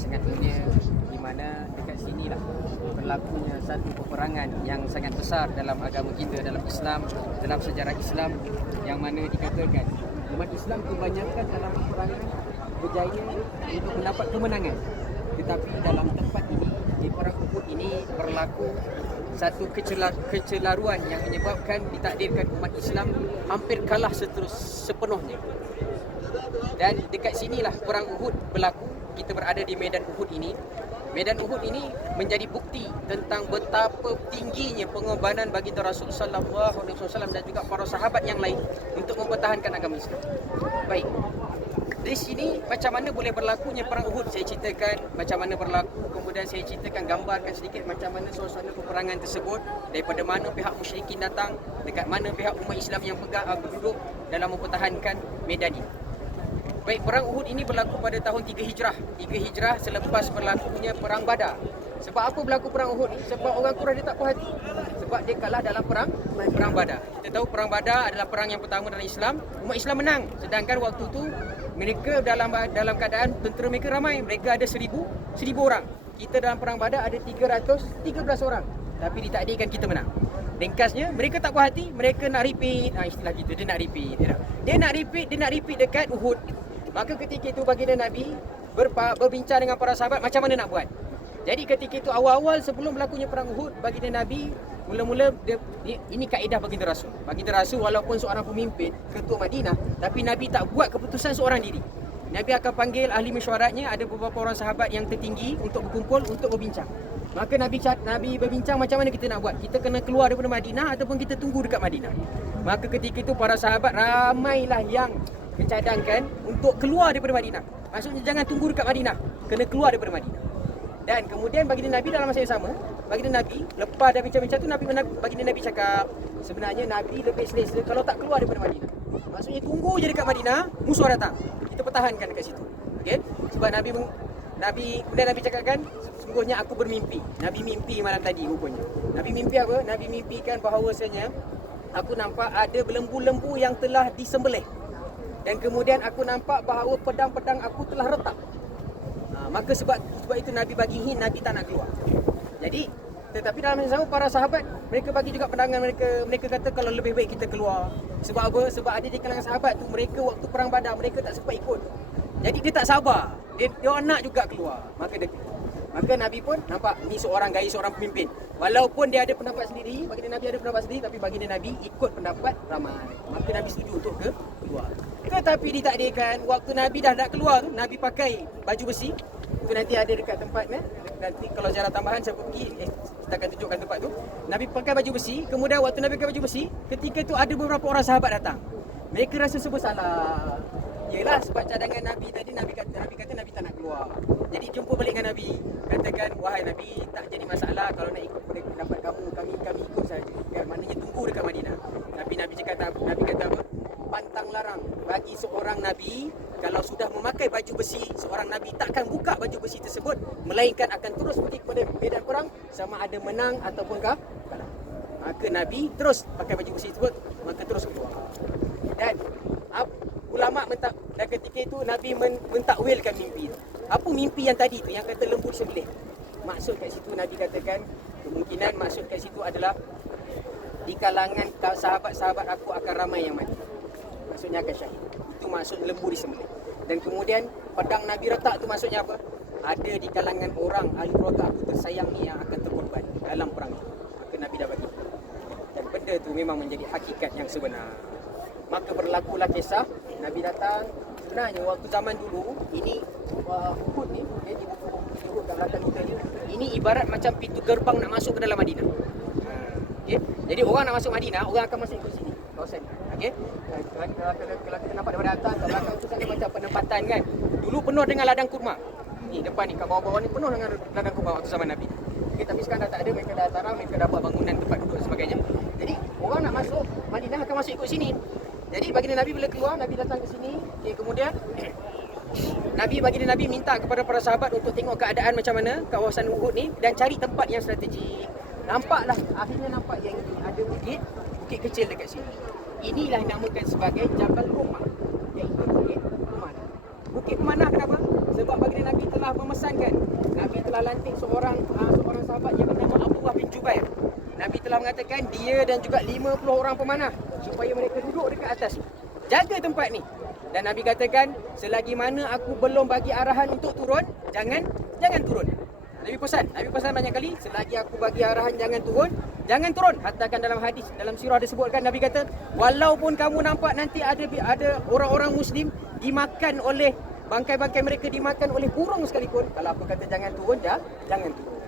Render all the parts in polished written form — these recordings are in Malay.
sangat mulia, di mana dekat sinilah berlakunya satu peperangan yang sangat besar dalam agama kita, dalam Islam, dalam sejarah Islam, yang mana dikatakan umat Islam kebanyakan dalam peperangan berjaya untuk mendapat kemenangan. Tetapi dalam tempat ini, di perang Uhud ini, berlaku satu kecelaruan yang menyebabkan ditakdirkan umat Islam hampir kalah sepenuhnya. Dan dekat sinilah perang Uhud berlaku. Kita berada di medan Uhud ini. Medan Uhud ini menjadi bukti tentang betapa tingginya pengorbanan baginda Rasul sallallahu alaihi wasallam dan juga para sahabat yang lain untuk mempertahankan agama Islam. Baik. Di sini macam mana boleh berlakunya perang Uhud, saya ceritakan macam mana berlaku, kemudian saya ceritakan, gambarkan sedikit macam mana suasana peperangan tersebut, daripada mana pihak musyrikin datang, dekat mana pihak umat Islam yang duduk dalam mempertahankan medan ini. Baik, perang Uhud ini berlaku pada tahun 3 Hijrah. 3 Hijrah selepas berlakunya perang Badar. Sebab apa berlaku perang Uhud ni? Sebab orang Quraisy dia tak puas hati. Sebab dia kalah dalam perang Badar. Kita tahu perang Badar adalah perang yang pertama dalam Islam. Umat Islam menang. Sedangkan waktu tu mereka dalam keadaan tentera mereka ramai. Mereka ada 1000 orang. Kita dalam perang Badar ada 313 orang. Tapi ditakdirkan kita menang. Ringkasnya, mereka tak puas hati, mereka nak repeat. Istilah kita, dia nak repeat. Dia nak repeat dekat Uhud. Maka ketika itu baginda Nabi berbincang dengan para sahabat macam mana nak buat. Jadi ketika itu awal-awal sebelum berlakunya perang Uhud, baginda Nabi mula-mula ini kaedah baginda Rasul. Baginda Rasul walaupun seorang pemimpin, ketua Madinah, tapi Nabi tak buat keputusan seorang diri. Nabi akan panggil ahli mesyuaratnya, ada beberapa orang sahabat yang tertinggi untuk berkumpul untuk berbincang. Maka Nabi berbincang macam mana kita nak buat. Kita kena keluar daripada Madinah ataupun kita tunggu dekat Madinah. Maka ketika itu para sahabat ramailah yang mencadangkan untuk keluar daripada Madinah. Maksudnya jangan tunggu dekat Madinah, kena keluar daripada Madinah. Dan kemudian baginda Nabi dalam masa yang sama, baginda Nabi lepas dah bincang-bincang tu, baginda Nabi cakap, sebenarnya Nabi lebih selesa kalau tak keluar daripada Madinah. Maksudnya tunggu je dekat Madinah, musuh datang, kita pertahankan dekat situ. Okey? Sebab kemudian Nabi cakapkan, sesungguhnya aku bermimpi. Nabi mimpi malam tadi rupanya. Nabi mimpi apa? Nabi mimpikan bahawasanya aku nampak ada lembu-lembu yang telah disembelih. Dan kemudian aku nampak bahawa pedang-pedang aku telah retak. Maka sebab itu Nabi bagi hint, Nabi tak nak keluar. Jadi, tetapi dalam masa sama para sahabat, mereka bagi juga pandangan mereka. Mereka kata kalau lebih baik kita keluar. Sebab apa? Sebab ada di kalangan sahabat tu, mereka waktu perang Badar, mereka tak sempat ikut. Jadi dia tak sabar. Dia nak juga keluar. Maka Nabi pun nampak ni seorang pemimpin. Walaupun dia ada pendapat sendiri, baginda Nabi ada pendapat sendiri, tapi baginda Nabi ikut pendapat ramai. Maka Nabi setuju untuk keluar. Tetapi ditakdirkan waktu Nabi dah nak keluar tu, Nabi pakai baju besi. Itu nanti ada dekat tempatnya. Nanti kalau ziarah tambahan saya pergi, kita akan tunjukkan tempat tu. Nabi pakai baju besi. Kemudian waktu Nabi pakai baju besi, ketika itu ada beberapa orang sahabat datang. Mereka rasa serba salah. Yelah, sebab cadangan Nabi tadi, Nabi kata Nabi tak nak keluar. Jadi jumpa balik dengan Nabi, katakan, wahai Nabi, tak jadi masalah kalau nak ikut pendapat kamu, kami ikut saja. Kan, maknanya tunggu dekat Madinah. Nabi kata apa? Pantang larang bagi seorang Nabi, kalau sudah memakai baju besi, seorang Nabi takkan buka baju besi tersebut, melainkan akan terus pergi kepada medan perang, sama ada menang ataupun kalah. Maka Nabi terus pakai baju besi tersebut, maka terus keluar. Dan ulama dan ketika itu Nabi mentakwilkan mimpi. Apa mimpi yang tadi tu yang kata lembu disembelih? Maksud kat situ Nabi katakan, kemungkinan maksud kat situ adalah di kalangan sahabat-sahabat aku akan ramai yang mati. Maksudnya akan syahid. Itu maksud lembu disembelih. Dan kemudian pedang Nabi retak tu maksudnya apa? Ada di kalangan orang ahli keluarga aku tersayang ni yang akan terkorban dalam perang itu. Maka Nabi dah bagi. Dan benda tu memang menjadi hakikat yang sebenar. Maka berlakulah kisah Nabi datang. Sebenarnya waktu zaman dulu, ini Uhud ni, di buku Uhud kat belakang kita ni, ini ibarat macam pintu gerbang nak masuk ke dalam Madinah. Okay? Jadi orang nak masuk Madinah, orang akan masuk ke sini, kawasan ni. Okay? Kalau kita nampak daripada atas, kat belakang tu sana macam penempatan kan. Dulu penuh dengan ladang kurma. Ni depan ni, kat bawah-bawah ni penuh dengan ladang kurma waktu zaman Nabi. Okay, tapi sekarang dah tak ada, mereka dah tarang, mereka dah buat bangunan tempat duduk dan sebagainya. Jadi orang nak masuk Madinah akan masuk ikut sini. Jadi baginda Nabi bila keluar, Nabi datang ke sini. Okay, kemudian baginda Nabi minta kepada para sahabat untuk tengok keadaan macam mana kawasan Uhud ni dan cari tempat yang strategik. Akhirnya nampak yang ini ada bukit kecil dekat sini. Inilah dinamakan sebagai Jabal Rumah, iaitu Bukit Pemanah. Bukit Pemanah kenapa? Sebab baginda Nabi telah memesankan telah lantik seorang sahabat yang bernama Abdullah bin Jubair. Nabi telah mengatakan dia dan juga 50 orang pemanah supaya mereka duduk dekat atas. Jaga tempat ni. Dan Nabi katakan, selagi mana aku belum bagi arahan untuk turun, jangan turun. Nabi pesan banyak kali, selagi aku bagi arahan jangan turun. Katakan dalam hadis, dalam sirah disebutkan, Nabi kata, walaupun kamu nampak nanti ada orang-orang Muslim dimakan oleh bangkai-bangkai mereka, dimakan oleh burung sekalipun, kalau aku kata jangan turun, jangan turun.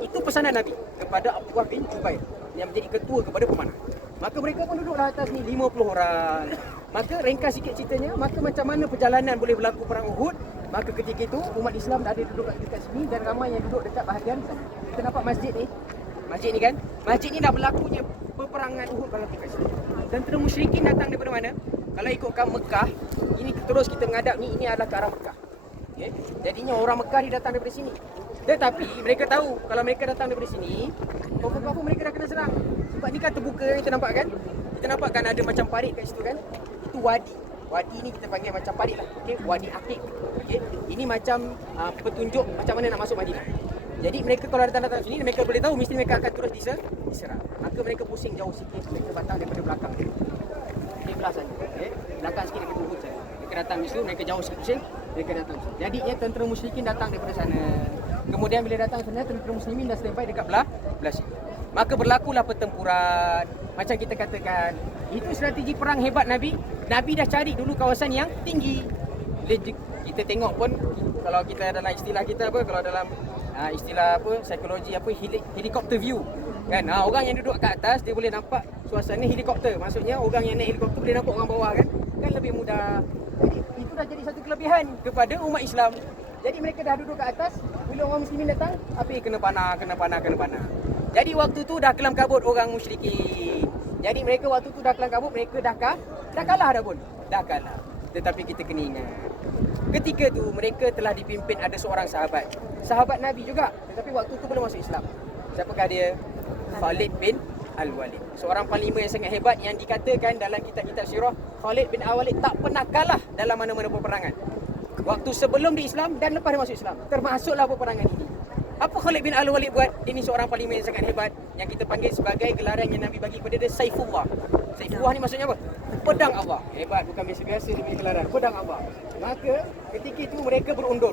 Itu pesanan Nabi kepada Abdullah bin Jubair yang menjadi ketua kepada pemanah. Maka mereka pun duduk di atas ni 50 orang. Maka ringkas sikit ceritanya, maka macam mana perjalanan boleh berlaku perang Uhud. Maka ketika itu umat Islam dah ada duduk dekat sini dan ramai yang duduk dekat bahagian sana. Kita nampak masjid ni. Masjid ni kan? Masjid ni dah berlakunya peperangan Uhud berlaku kat sini. Tentera musyrikin datang daripada mana? Kalau ikutkan Mekah, ini terus kita menghadap ni, ini adalah ke arah Mekah. Okay? Jadinya orang Mekah ni datang daripada sini. Tetapi mereka tahu kalau mereka datang daripada sini, confirm mereka dah kena serang. Sebab ni kan terbuka yang kita nampak kan? Kita nampak kan ada macam parit kat situ kan? Itu wadi. Wadi ni kita panggil macam parit lah. Okey, Wadi Aqiq. Okey. Ini macam petunjuk macam mana nak masuk Madinah. Jadi mereka kalau datang sini, mereka boleh tahu mesti mereka akan terus diserang. Maka mereka pusing jauh sikit, mereka datang daripada belakang. Di belah sana. Okey. Belakang sikit dekat Uhud sana. Mereka datang di situ, mereka jauh sikit pusing, mereka datang. Jadinya tentera musyrikin datang daripada sana. Kemudian bila datang sana, tentera muslimin dah standby dekat belah sini. Maka berlakulah pertempuran. Macam kita katakan, itu strategi perang hebat Nabi. Nabi dah cari dulu kawasan yang tinggi. Kita tengok pun, kalau kita dalam istilah kita apa, kalau dalam istilah apa, psikologi apa, helikopter view kan. Orang yang duduk kat atas dia boleh nampak suasana helikopter. Maksudnya orang yang naik helikopter boleh nampak orang bawah kan. Kan lebih mudah. Jadi itu dah jadi satu kelebihan kepada umat Islam. Jadi mereka dah duduk kat atas, bila orang muslimin datang, api kena panah. Jadi waktu tu dah kelam kabut orang musyrikin. Jadi mereka waktu tu dah kelam kabut, mereka dah kalah dah pun. Dah kalah. Tetapi kita kena ingat, ketika tu mereka telah dipimpin ada seorang sahabat Nabi juga, tetapi waktu tu belum masuk Islam. Siapakah dia? Khalid bin Al-Walid. Seorang panglima yang sangat hebat yang dikatakan dalam kitab-kitab sirah, Khalid bin Al-Walid tak pernah kalah dalam mana-mana peperangan. Waktu sebelum di Islam dan lepas dia masuk Islam, termasuklah peperangan ini. Apa Khalid bin Al-Walid buat? Dia ni seorang panglima yang sangat hebat yang kita panggil sebagai gelaran yang Nabi bagi kepada dia Saifullah. Saifullah ni maksudnya apa? Pedang Allah. Hebat, bukan biasa-biasa dia punya gelaran. Pedang Allah. Maka ketika itu mereka berundur.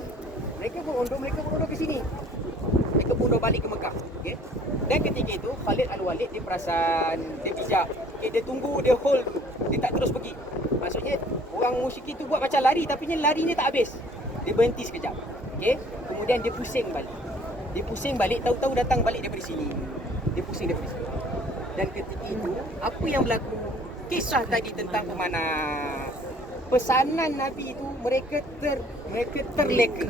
Mereka berundur ke sini. Mereka berundur balik ke Mekah. Okay? Dan ketika itu Khalid Al-Walid dia perasan, dia bijak. Okay, dia tunggu, dia hold dulu. Dia tak terus pergi. Maksudnya orang musyrik tu buat macam lari, tapi larinya tak habis. Dia berhenti sekejap. Okay? Kemudian dia pusing balik. Tahu-tahu datang balik daripada sini. Dia pusing daripada sini. Dan ketika itu, apa yang berlaku? Kisah tadi tentang pemanah. Pesanan Nabi itu mereka terleka.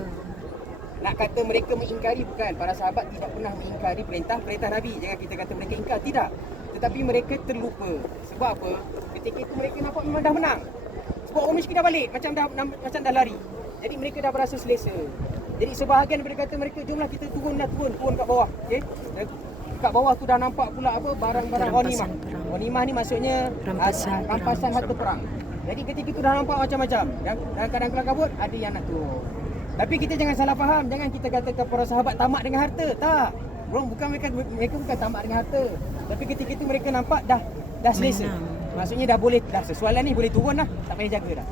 Nak kata mereka mengingkari, bukan. Para sahabat tidak pernah mengingkari perintah Nabi. Jangan kita kata mereka ingkar, tidak. Tetapi mereka terlupa. Sebab apa? Ketika itu mereka nampak memang dah menang. Sebab orang miskin dah balik, macam dah lari. Jadi mereka dah berasa selesa. Jadi sebahagian daripada kata mereka, jomlah kita turun kat bawah. Okey. Kat bawah tu dah nampak pula apa, barang-barang ghanimah. Ghanimah ni maksudnya rampasan harta perang. Jadi ketika itu dah nampak macam-macam. Dalam keadaan kelam kabut, ada yang nak turun. Tapi kita jangan salah faham, jangan kita katakan para sahabat tamak dengan harta. Tak. Bukan mereka bukan tamak dengan harta. Tapi ketika itu mereka nampak dah selesa. Maksudnya dah sesuai lah ni, boleh turun dah, tak payah jaga dah.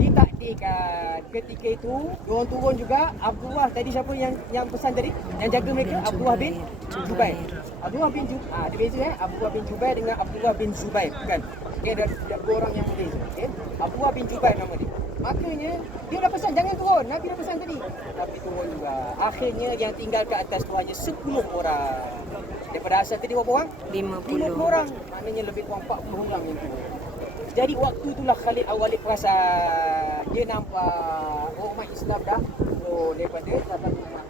Ditakdirkan ketika itu diorang turun juga. Abdullah tadi, siapa yang pesan tadi, yang jaga mereka? Abdullah bin Jubair. Abdullah bin Jubair, ada beza Abdullah bin Jubair dengan Abdullah bin Zubair, bukan? Okey, ada dua orang yang berbeza. Okey, Abdullah bin Jubair nama dia. Makanya dia dah pesan jangan turun. Nabi dah pesan tadi, tapi turun juga. Akhirnya yang tinggal ke atas tu hanya 10 orang. Daripada asal tadi berapa orang? 50 orang. Maknanya lebih kurang 40 orang yang turun. Jadi waktu itulah Khalid Al-Walid perasan. Dia nampak umat Islam dah turun daripada sahabat umat.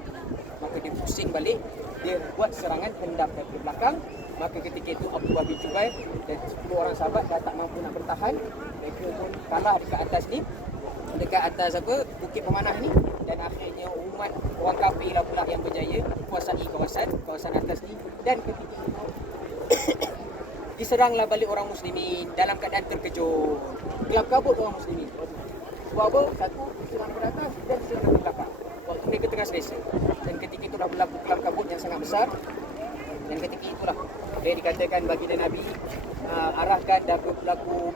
Maka dia pusing balik. Dia buat serangan hendap dari belakang. Maka ketika itu Abdullah bin Jubair dan 10 orang sahabat dah tak mampu nak bertahan. Mereka pun kalah dekat atas ni. Dekat atas bukit pemanah ni. Dan akhirnya umat orang kafir lah pula yang berjaya kuasai kawasan atas ni. Dan ketika itu diseranglah balik orang muslimin dalam keadaan terkejut. Gelap kabut orang muslimin. Sebab apa? Satu, diserang dari atas dan diserang dari belakang. Waktu itu mereka tengah selesa. Dan ketika itulah berlaku kelam kabut yang sangat besar. Dan ketika itulah dia dikatakan baginda Nabi arahkan dah berlaku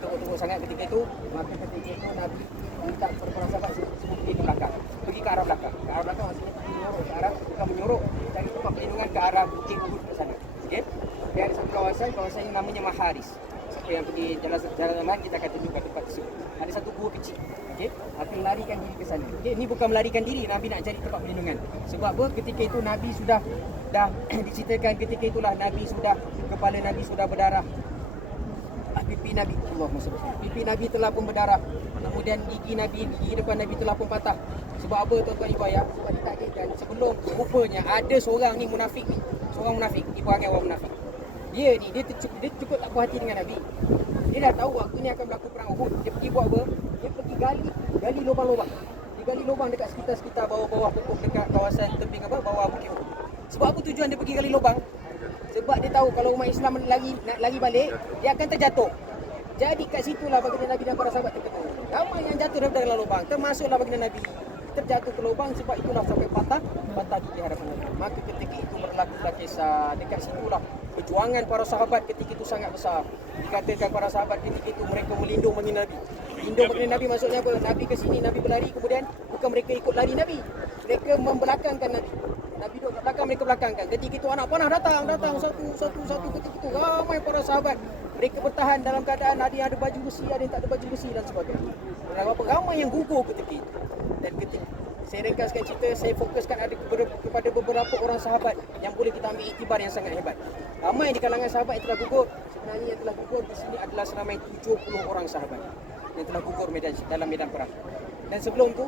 tengok-tengok sangat ketika itu. Maka ketika itu Nabi minta kepada para sahabat semua pergi ke belakang. Pergi ke arah belakang. Ke arah belakang maksudnya menyorok ke arah, bukan menyorok, cari tempat perlindungan ke arah bukit Uhud ke sana. Okey. Dia ada satu kawasan yang namanya Maharis. Siapa yang pergi jalan-jalan kita akan tunjukkan tempat tersebut. Ada satu gua kecil. Okey. Akan larikan diri ke sana. Okey, ini bukan melarikan diri, Nabi nak cari tempat perlindungan. Sebab apa? Ketika itu Nabi sudah diceritakan ketika itulah Nabi sudah kepala Nabi sudah berdarah. Pipi Nabi pipi Nabi telah pun berdarah. Kemudian gigi depan Nabi telah pun patah. Sebab apa tuan-tuan ibu ayah? Sebab ditakdirkan sebelum rupanya ada seorang ni munafik ni. Seorang munafik, di perangai orang munafik. Dia cukup tak puas hati dengan Nabi. Dia dah tahu waktu ni akan berlaku perang Uhud. Dia pergi buat apa? Dia pergi gali lubang-lubang. Dia gali lubang dekat sekitar bawah-bawah pokok dekat kawasan tebing bawah bukit Uhud. Sebab apa tujuan dia pergi gali lubang? Sebab dia tahu kalau umat Islam nak lari balik, dia akan terjatuh. Jadi kat situlah baginda Nabi dan para sahabat terkena. Ramai yang jatuh daripada dalam lubang. Termasuklah baginda Nabi. Terjatuh ke lubang sebab itulah sampai patah gigi hadapan Nabi. Maka ketika itu berlakulah kisah. Dekat situlah perjuangan para sahabat ketika itu sangat besar. Dikatakan para sahabat ketika itu mereka melindung baginda Nabi. Melindung baginda Nabi maksudnya apa? Nabi ke sini, Nabi berlari, kemudian bukan mereka ikut lari Nabi. Mereka membelakangkan Nabi. Nabi duduk kat belakang, mereka belakangkan. Ketika itu anak panah datang satu ketika itu ramai para sahabat. Mereka bertahan dalam keadaan ada yang ada baju besi, ada yang tak ada baju besi dan sebagainya. Ramai yang gugur ketika itu. Dan ketika saya ringkaskan cerita, saya fokuskan kepada beberapa orang sahabat yang boleh kita ambil iktibar yang sangat hebat. Ramai di kalangan sahabat yang telah gugur. Sebenarnya yang telah gugur di sini adalah seramai 70 orang sahabat yang telah gugur dalam medan perang. Dan sebelum tu,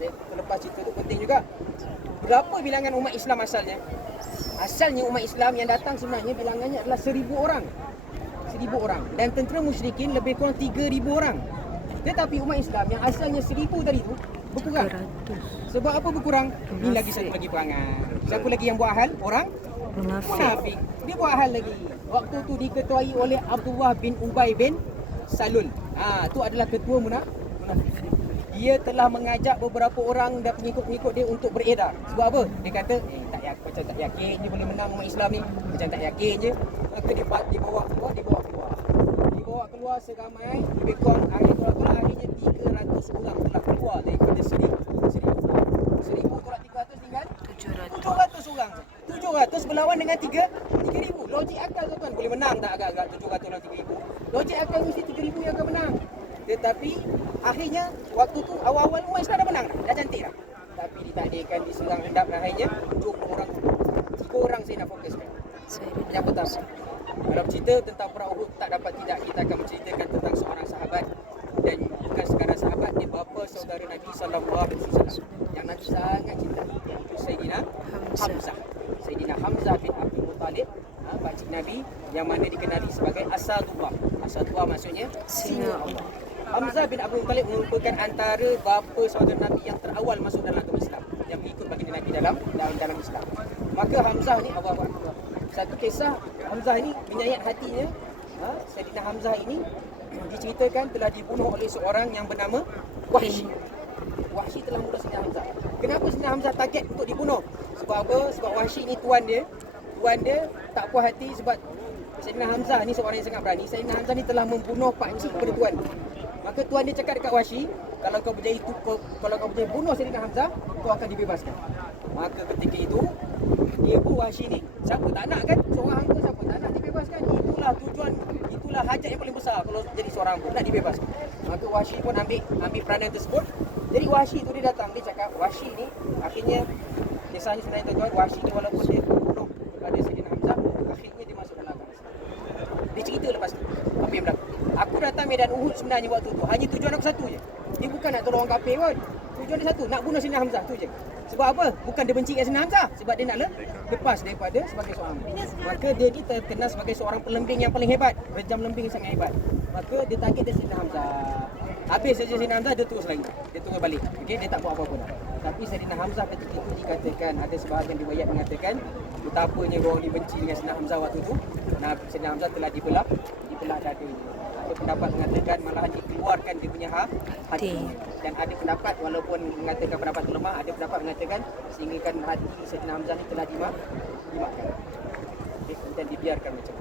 saya terlepas cerita tu penting juga. Berapa bilangan umat Islam asalnya? Asalnya umat Islam yang datang sebenarnya bilangannya adalah 1,000 orang. 1,000 orang. Dan tentera musyrikin lebih kurang 3,000 orang. Tetapi umat Islam yang asalnya 1,000 tadi tu berkurang. Sebab apa berkurang? Ini lagi satu lagi perangan. Siapa lagi yang buat hal? Orang munafik. Dia buat hal lagi. Waktu tu diketuai oleh Abdullah bin Ubay bin Salul. Tu adalah ketua munafik. Dia telah mengajak beberapa orang dan pengikut-pengikut dia untuk beredar. Sebab apa? Dia kata, macam tak yakin dia boleh menang umat Islam ni. Macam tak yakin je. Maka dia bawa keluar seramai lebih kurang akhirnya 300 orang telah keluar daripada 1,000 tolak 300 tinggal 700 orang. 700 berlawan dengan 3,000. Logik akal tuan-tuan, boleh menang tak agak-agak 700 lawan 3,000? Logik akal mesti 3,000 yang akan menang. Tetapi akhirnya waktu tu awal-awal umat Islam dah menang dah cantik dah. Tapi ditakdirkan diserang hendap dan akhirnya 20 orang. 3 orang saya nak fokuskan. Yang pertama, dalam cerita tentang perang Uhud tak dapat tidak kita akan menceritakan tentang seorang sahabat, dan bukan sekadar sahabat, dia bapa saudara Nabi sallallahu alaihi wasallam yang Nabi sangat cinta, iaitu Sayyidina Hamzah. Sayyidina Hamzah bin Abdul Muttalib, pakcik Nabi yang mana dikenali sebagai Asadullah. Asadullah maksudnya singa Allah. Hamzah bin Abdul Muttalib merupakan antara bapa saudara Nabi yang terawal masuk dalam agama Islam, yang mengikut baginda Nabi dalam Islam. Maka Hamzah ni satu kisah Hamzah ini menyayat hatinya. Sayyidina Hamzah ini diceritakan telah dibunuh oleh seorang yang bernama Wahsy. Wahsy telah membunuh Sayyidina Hamzah. Kenapa Sayyidina Hamzah target untuk dibunuh? Sebab apa? Sebab Wahsy ni tuan dia tak puas hati sebab Sayyidina Hamzah ni seorang yang sangat berani. Sayyidina Hamzah ni telah membunuh pakcik kepada tuan. Maka tuan dia cakap dekat Wahsy, kalau kau berjaya bunuh Sayyidina Hamzah, kau akan dibebaskan. Maka ketika itu dia pun Wahsy ni, siapa tak nak kan? Seorang hamba siapa tak nak dibebaskan? Itulah tujuan, itulah hajat yang paling besar kalau jadi seorang hamba, nak dibebaskan. Maka Wahsy pun ambil peranan tersebut. Jadi Wahsy tu dia datang, dia cakap Wahsy ni akhirnya kisahnya sebenarnya tuan-tuan, Wahsy ni walaupun dia bunuh kepada Sayyidina Hamzah, akhirnya dia masuk dalam agama Islam. Dia cerita lepas tu apa yang berlaku. Aku datang medan Uhud sebenarnya waktu tu hanya tujuan aku satu je. Dia bukan nak tolong orang kafir pun. Tujuan dia satu, nak bunuh Sayyidina Hamzah tu je. Sebab apa? Bukan dia benci kat Sayyidina Hamzah, sebab dia nak lepas daripada sebagai seorang hamba. Maka dia ni terkenal sebagai seorang pelembing yang paling hebat, rejam lembing yang sangat hebat. Maka dia target dia Sayyidina Hamzah. Habis saja Sayyidina Hamzah, dia terus lagi. Dia terus balik. Okey, dia tak buat apa-apa dah. Tapi Sayyidina Hamzah ketika itu dikatakan, ada sebahagian riwayat mengatakan betapanya orang ni benci dengan Sayyidina Hamzah waktu tu. Sayyidina Hamzah telah dibelah dadanya. Ada pendapat mengatakan malahan dikeluarkan dia punya hati. Dan ada pendapat walaupun mengatakan pendapat itu lemah, ada pendapat mengatakan sehingga kan hati Sayyidina Hamzah ni telah dimakan. Dan dibiarkan macam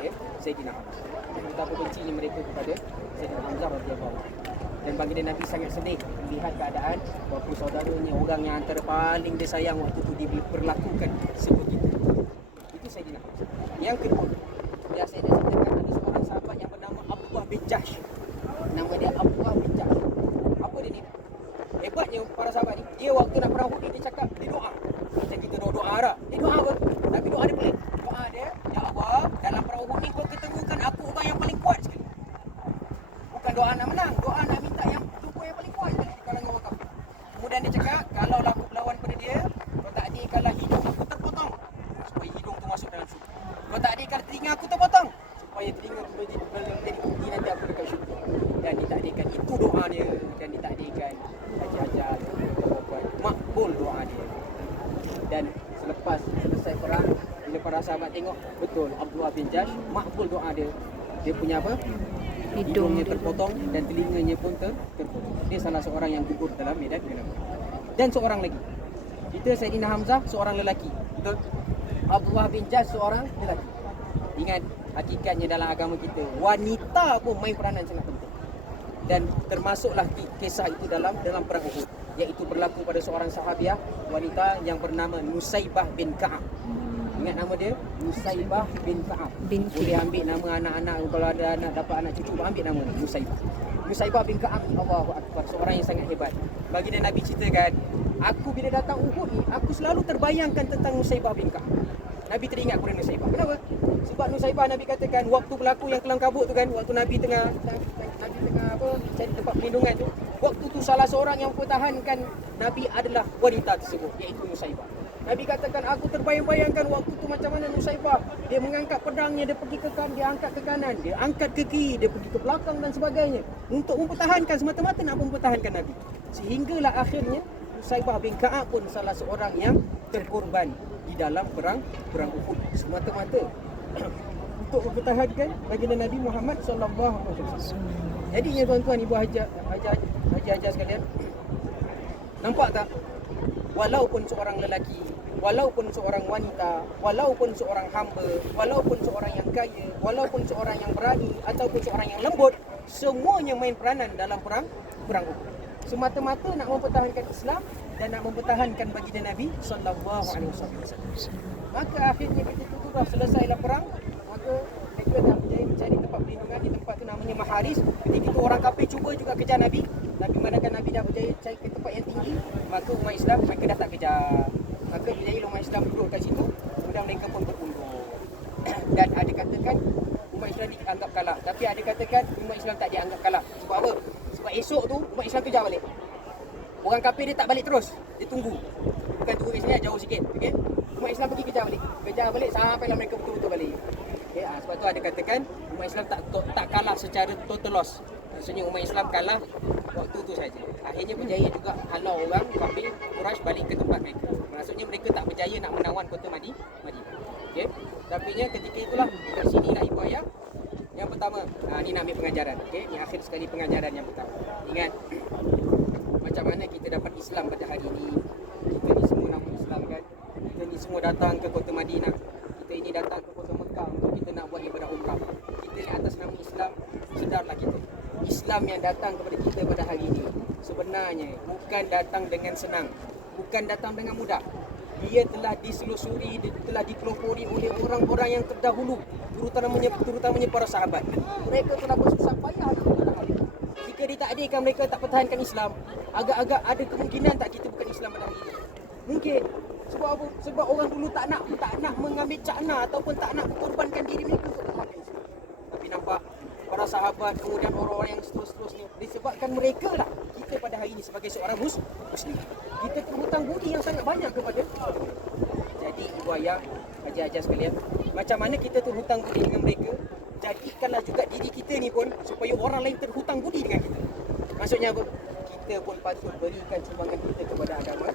itu. Sayyidina Hamzah. Dan betapa bencinya mereka kepada Sayyidina Hamzah radhiyallahu anhu. Dan baginda Nabi sangat sedih melihat keadaan bahawa saudaranya, orang yang antara paling dia sayang waktu itu diperlakukan sebegitu. Itu Sayyidina Hamzah. Yang kedua, yang saya dah ceritakan, ada seorang sahabat yang bernama Abdullah bin Jahsh. Nama dia Abdullah bin Jahsh. Apa dia ni? Hebatnya para sahabat ni, dia waktu nak perang Uhud dia cakap, dia doa. Macam kita doa Arab. Dia doa apa? Tapi doa dia pelik. Doa dia, ya Allah, dalam perang Uhud ni kau ketemukan aku orang yang paling kuat sekali. Bukan doa nak menang, doa nak minta yang tubuh yang paling kuat sekali di kalangan orang kafir. Kemudian dia cakap, kalau aku berlawan pada dia, kau tak adilkanlah hidung aku terpotong supaya hidung tu masuk dalam syurga. Kau tak adilkan telinga aku terpotong supaya telinga tu menjadi bukti nanti aku dekat syurga. Dan ditakdirkan itu doa dia, dan ditakdirkan hajar-hajar makbul doa dia. Dan selepas selesai perang, bila para sahabat tengok, betul Abdullah bin Jahsh makbul doa dia. Dia punya apa? Hidungnya terpotong dan telinganya pun terpotong. Dia salah seorang yang gugur dalam medan perang. Dan seorang lagi, kita Sayyidina Hamzah seorang lelaki, betul? Abdullah bin Jahsh seorang lelaki. Ingat, hakikatnya dalam agama kita, wanita pun main peranan sangat penting. Dan termasuklah kisah itu dalam perang Uhud, iaitu berlaku pada seorang sahabiah wanita yang bernama Nusaybah bin Ka'ab. Ingat nama dia? Nusaybah bin Ka'ab. Boleh ambil nama anak-anak, kalau ada anak dapat anak cucu, ambil nama ni, Nusaybah. Nusaybah bin Ka'ab, Allahu Akbar, seorang yang sangat hebat. Baginda Nabi ceritakan, aku bila datang Uhud ni, aku selalu terbayangkan tentang Nusaybah bin Ka'ab. Nabi teringat kepada Nusaybah. Kenapa? Sebab Nusaybah Nabi katakan waktu berlaku yang kelam kabut tu kan, waktu Nabi tengah cari tempat perlindungan tu, waktu tu salah seorang yang mempertahankan Nabi adalah wanita tersebut, iaitu Nusaybah. Nabi katakan, aku terbayang-bayangkan waktu tu macam mana Nusaybah, dia mengangkat pedangnya, dia pergi ke kanan, dia angkat ke kanan, dia angkat ke kiri, dia pergi ke belakang dan sebagainya, untuk mempertahankan, semata-mata nak mempertahankan Nabi. Sehinggalah akhirnya Nusaybah bin Ka'ab pun salah seorang yang terkorban di dalam perang Uhud, semata-mata untuk mempertahankan baginda Nabi Muhammad sallallahu alaihi wasallam. Jadi ya tuan-tuan, ibu haji-haji sekalian, nampak tak? Walaupun seorang lelaki, walaupun seorang wanita, walaupun seorang hamba, walaupun seorang yang kaya, walaupun seorang yang berani ataupun seorang yang lembut, semuanya main peranan dalam perang Uhud. Semata-mata nak mempertahankan Islam dan nak mempertahankan baginda Nabi sallallahu alaihi wasallam. Maka akhirnya ketika itu dah selesailah perang, maka mereka dah berjaya mencari tempat perlindungan di tempat itu namanya Maharis. Ketika itu orang kafir cuba juga kejar Nabi, tapi manakala Nabi dah berjaya cari ke tempat yang tinggi, maka umat Islam mereka dah tak kejar. Maka bila umat Islam duduk kat situ, kemudian mereka pun bertunduk. Dan ada katakan umat Islam dianggap kalah, tapi ada katakan umat Islam tak dianggap kalah. Sebab apa? Sebab esok tu umat Islam kejar balik. Orang kafir dia tak balik terus, dia tunggu. Bukan tunggu kat sini, jauh sikit, okey. Umat Islam pergi kejar balik sampailah mereka betul-betul balik. Okay, sebab tu ada katakan umat Islam tak kalah secara total loss. Maksudnya umat Islam kalah waktu tu saja. Akhirnya berjaya juga halau orang kafir Quraisy balik ke tempat mereka. Maksudnya mereka tak berjaya nak menawan kota Madinah. Okey. Tapi ketika itulah dekat sinilah ibu ayah. Yang pertama, ni nak ambil pengajaran. Okey, ni akhir sekali pengajaran yang pertama. Ingat macam mana kita dapat Islam pada hari ini. Kita ni semua nama Islam kan. Kita ni semua datang ke kota Madinah. Kita ini datang ke kota Mekah untuk kita nak buat ibadah umrah. Kita ni atas nama Islam, sedarlah kita. Islam yang datang kepada kita pada hari ini sebenarnya bukan datang dengan senang, bukan datang dengan mudah. Dia telah diselusuri, dia telah dipelopori oleh orang-orang yang terdahulu, terutamanya para sahabat. Mereka telah bersusah payah nak mempertahankan. Jika ditakdirkan mereka tak pertahankan Islam, agak-agak ada kemungkinan tak kita bukan Islam pada hari ini. Mungkin sebab apa? Sebab orang dulu tak nak mengambil cakna ataupun tak nak mengorbankan diri mereka untuk pertahankan Islam. Tapi nampak para sahabat, kemudian orang-orang yang seterusnya, disebabkan mereka lah kita pada hari ini sebagai seorang Muslim. Kita terhutang budi yang sangat banyak kepada. Jadi ibu ayah, haji-haji sekalian, macam mana kita terhutang budi dengan mereka, jadikanlah juga diri kita ni pun supaya orang lain terhutang budi dengan kita. Maksudnya apa? Kita pun patut berikan sumbangan kita kepada agama.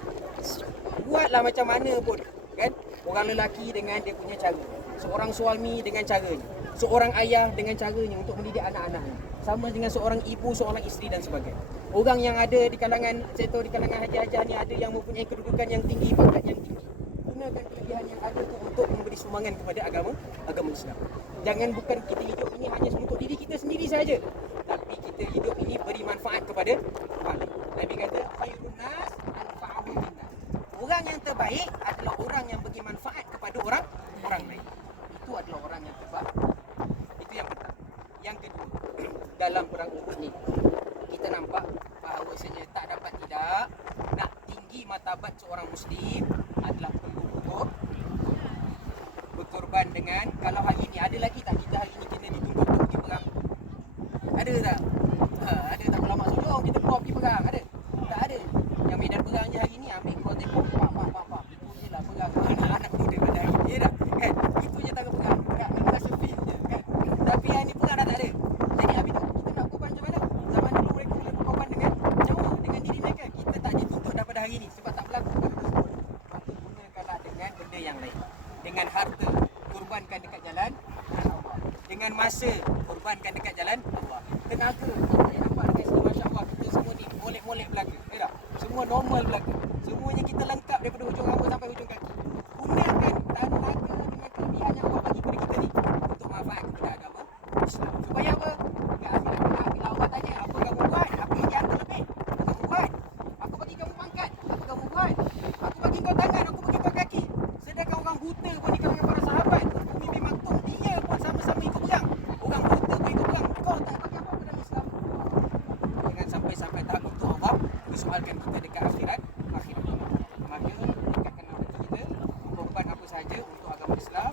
Buatlah macam mana pun, kan? Orang lelaki dengan dia punya cara, seorang suami dengan caranya, seorang ayah dengan caranya untuk mendidik anak-anaknya. Sama dengan seorang ibu, seorang isteri dan sebagainya. Orang yang ada di kalangan, saya tahu di kalangan haji-haji ni ada yang mempunyai kedudukan yang tinggi, pangkat yang tinggi. Gunakan kelebihan yang ada tu untuk memberi sumbangan kepada agama Islam. Jangan bukan kita hidup ini hanya untuk diri kita sendiri saja, tapi kita hidup ini beri manfaat kepada orang lain. Nabi kata, khairun nas anfa'uhum linnas. Orang yang terbaik adalah orang yang bagi manfaat kepada orang lain. Itu adalah orang yang terbaik. Itu yang pertama. Yang kedua, dalam perang Uhud ni kita nampak bahawasanya tak dapat tidak, nak tinggi martabat seorang Muslim adalah perlu untuk berkorban dengan, kalau hari ni ada lagi tak kita hari ni kena dituntut untuk pergi perang? Ada tak? Ada tak ulama suruh kita keluar pergi perang? Ada? Tak ada. Yang medan perangnya hari ni ambil keluar tembok, pak. Itu je lah perang. Anak-anak muda pada hari ni, ya tak? Kan? Itu je tangga perang. Tak rasa feel je kan? Tapi hari ni perang dah tak ada. Jadi habis tu kita nak korban macam mana? Zaman dulu mereka boleh berkorban dengan nyawa, dengan diri mereka. Kita tak dituntut daripada hari ni sebab tak berlaku pada tersebut. Maka gunakanlah dengan benda yang lain. Dengan harta, korbankan dekat jalan Allah. Dengan masa, korbankan dekat jalan Allah. Tenaga, saya nampak dekat sini, Masya Allah, kita semua ni molek-molek belaka. Tak? Semua normal belaka. Semuanya kita lengkap daripada hujung rambut sampai hujung kaki. Gunakan tenaga dengan kelebihan yang Allah bagi kepada kita ni untuk manfaat kepada agama Islam. Supaya apa? Dekat akhirat kelak, bila Allah tanya, apa kamu buat? Apa yang diantar lebih? Apa kamu buat? Aku bagi kamu pangkat. Apa kamu buat? Aku bagi kau tangan, aku bagi kau kaki. Sedangkan orang buta pun di kalangan para sahabat, Umi Maktum, dia pun sama-sama ikut perang. Orang buta pun ikut perang. Kau tak bagi apa-apa dalam Islam. Jangan sampai tahap itu Allah bersoalkan kita dekat akhirat. Maka dekatkanlah hati kita, korban apa sahaja untuk agama Islam.